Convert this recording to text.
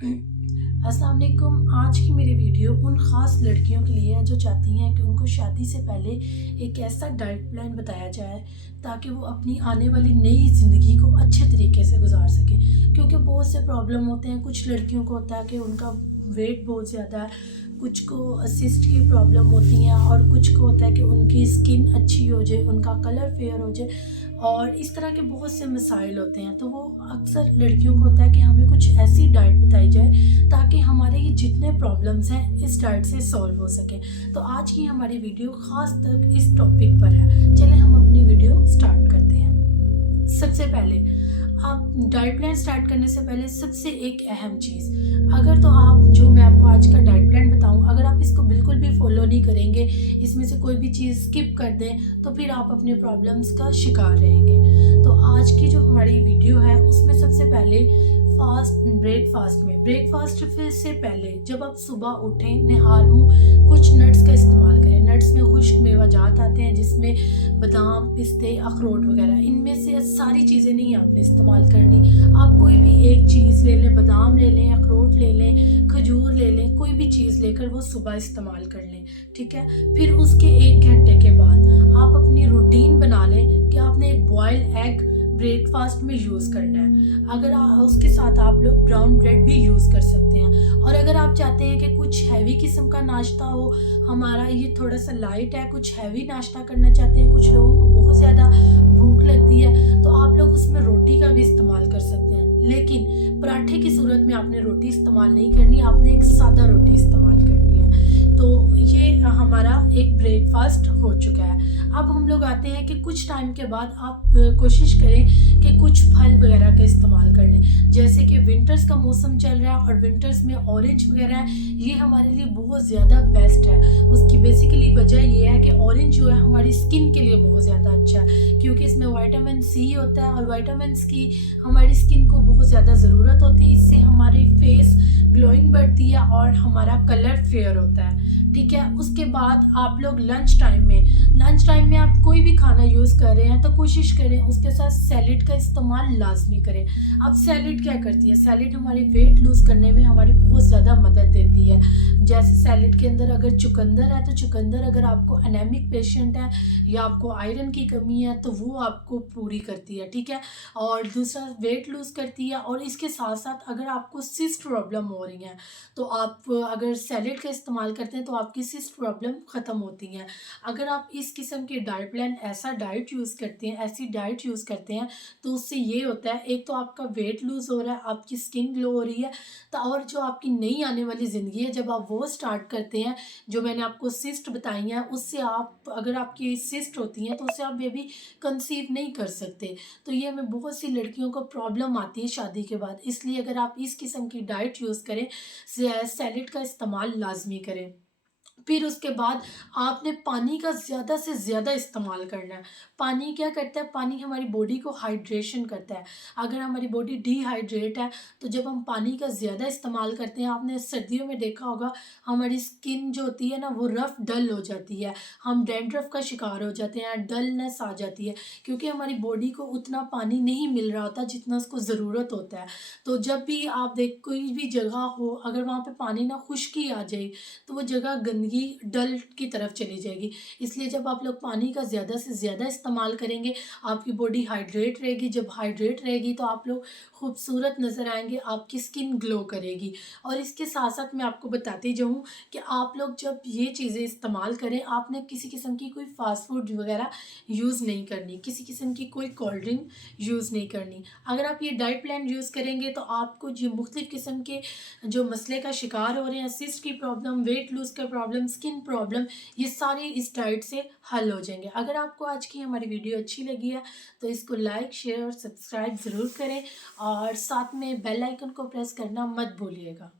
अस्सलाम वालेकुम। आज की मेरी वीडियो उन ख़ास लड़कियों के लिए है जो चाहती हैं कि उनको शादी से पहले एक ऐसा डाइट प्लान बताया जाए ताकि वो अपनी आने वाली नई ज़िंदगी को अच्छे तरीके से गुजार सकें। क्योंकि बहुत से प्रॉब्लम होते हैं, कुछ लड़कियों को होता है कि उनका वेट बहुत ज़्यादा है, कुछ को सिस्ट की प्रॉब्लम होती हैं और कुछ को होता है कि उनकी स्किन अच्छी हो जाए, उनका कलर फेयर हो जाए और इस तरह के बहुत से मसाइल होते हैं। तो वो अक्सर लड़कियों को होता है कि हमें कुछ ऐसी डाइट बताई जाए ताकि हमारे ये जितने प्रॉब्लम्स हैं इस डाइट से सॉल्व हो सके। तो आज की हमारी वीडियो ख़ास तक इस टॉपिक पर है। चलें हम अपनी वीडियो स्टार्ट करते हैं। सबसे पहले आप डाइट प्लान स्टार्ट करने से पहले सबसे एक अहम चीज़, अगर तो आप जो मैं आपको आज का डाइट प्लान बताऊं, अगर आप इसको बिल्कुल भी फॉलो नहीं करेंगे, इसमें से कोई भी चीज़ स्किप कर दें तो फिर आप अपने प्रॉब्लम्स का शिकार रहेंगे। तो आज की जो हमारी वीडियो है उसमें सबसे पहले ब्रेकफास्ट से पहले जब आप सुबह उठें, नहा मुँह, कुछ नट्स का इस्तेमाल करें। नट्स में खुश्क मेवाजात आते हैं जिसमें बादाम, पिस्ते, अखरोट वगैरह, इनमें से सारी चीज़ें नहीं आपने इस्तेमाल करनी। आप कोई भी एक चीज़ ले लें, बादाम ले लें, अखरोट ले लें, खजूर ले लें, कोई भी चीज़ लेकर वो सुबह इस्तेमाल कर लें, ठीक है। फिर उसके 1 घंटे के बाद आप अपनी रूटीन बना लें कि आपने एक बॉयल एग ब्रेकफास्ट में यूज़ करना है। अगर उसके साथ आप लोग ब्राउन ब्रेड भी यूज़ कर सकते हैं। और अगर आप चाहते हैं कि कुछ हैवी किस्म का नाश्ता हो, हमारा ये थोड़ा सा लाइट है, कुछ हैवी नाश्ता करना चाहते हैं, कुछ लोगों को बहुत ज़्यादा भूख लगती है, तो आप लोग उसमें रोटी का भी इस्तेमाल कर सकते हैं। लेकिन पराठे की सूरत में आपने रोटी इस्तेमाल नहीं करनी, आपने एक सादा रोटी इस्तेमाल करनी है। तो ये हमारा एक ब्रेकफास्ट हो चुका है। अब हम लोग आते हैं कि कुछ टाइम के बाद आप कोशिश करें कि कुछ फल वगैरह का इस्तेमाल कर लें। जैसे कि विंटर्स का मौसम चल रहा है और विंटर्स में ऑरेंज वगैरह है, ये हमारे लिए बहुत ज़्यादा बेस्ट है। उसकी बेसिकली वजह ये है कि ऑरेंज जो है हमारी स्किन के लिए बहुत ज़्यादा अच्छा है, क्योंकि इसमें विटामिन सी होता है और विटामिन्स की हमारी स्किन को बहुत ज़्यादा ज़रूरत होती है। इससे हमारी फेस ग्लोइंग बढ़ती है और हमारा कलर फेयर होता है, ठीक है। उसके बाद आप लोग लंच टाइम में आप कोई भी खाना यूज़ कर रहे हैं तो कोशिश करें उसके साथ सैलेड का इस्तेमाल लाजमी करें। अब सैलेड क्या करती है? सैलेड हमारी वेट लूज़ करने में हमारी बहुत ज़्यादा मदद देती है। जैसे सैलेड के अंदर अगर चुकंदर है तो चुकंदर, अगर आपको एनेमिक पेशेंट है या आपको आयरन की कमी है तो वो आपको पूरी करती है, ठीक है। और दूसरा वेट लूज़ करती है। और इसके साथ साथ अगर आपको सिस्ट प्रॉब्लम हो रही है तो आप अगर सैलेड का इस्तेमाल करते हैं तो आपकी सिस्ट प्रॉब्लम ख़त्म होती है। अगर आप इस किस्म के डाइट प्लान, ऐसा डाइट यूज़ करते हैं, ऐसी डाइट यूज़ करते हैं, तो उससे ये होता है, एक तो आपका वेट लूज़ हो रहा है, आपकी स्किन ग्लो हो रही है, तो और जो आपकी नई आने वाली ज़िंदगी है जब आप वो स्टार्ट करते हैं, जो मैंने आपको सिस्ट बताई हैं, उससे आप, अगर आपकी सिस्ट होती हैं तो उससे आप बेबी कंसीव नहीं कर सकते। तो ये हमें बहुत सी लड़कियों को प्रॉब्लम आती है शादी के बाद। इसलिए अगर आप इस किस्म की डाइट यूज़ करें, सैलेड का इस्तेमाल लाजमी करें। फिर उसके बाद आपने पानी का ज़्यादा से ज़्यादा इस्तेमाल करना है। पानी क्या करता है? पानी हमारी बॉडी को हाइड्रेशन करता है। अगर हमारी बॉडी डिहाइड्रेट है तो जब हम पानी का ज़्यादा इस्तेमाल करते हैं, आपने सर्दियों में देखा होगा हमारी स्किन जो होती है ना वो रफ़ डल हो जाती है, हम डैंड्रफ का शिकार हो जाते हैं, डलनेस आ जाती है, क्योंकि हमारी बॉडी को उतना पानी नहीं मिल रहा होता जितना उसको ज़रूरत होता है। तो जब भी आप कोई भी जगह हो, अगर वहाँ पे पानी ना खुश्की आ जाए तो वो जगह गंदगी, डल की तरफ चली जाएगी। इसलिए जब आप लोग पानी का ज़्यादा से ज़्यादा इस्तेमाल करेंगे, आपकी बॉडी हाइड्रेट रहेगी। जब हाइड्रेट रहेगी तो आप लोग खूबसूरत नज़र आएंगे, आपकी स्किन ग्लो करेगी। और इसके साथ साथ मैं आपको बताती जाऊँ कि आप लोग जब ये चीज़ें इस्तेमाल करें, आपने किसी किस्म की कोई फास्ट फूड वगैरह यूज़ नहीं करनी, किसी किस्म की कोई कोल्ड ड्रिंक यूज़ नहीं करनी। अगर आप ये डाइट प्लान यूज़ करेंगे तो आपको जो मुख्तलिफ़ किस्म के जो मसले का शिकार हो रहे हैं, सिस्ट की प्रॉब्लम, वेट लूज़ का प्रॉब्लम, स्किन प्रॉब्लम, ये सारे इस डाइट से हल हो जाएंगे। अगर आपको आज की हमारी वीडियो अच्छी लगी है तो इसको लाइक, शेयर और सब्सक्राइब ज़रूर करें और साथ में बेल आइकन को प्रेस करना मत भूलिएगा।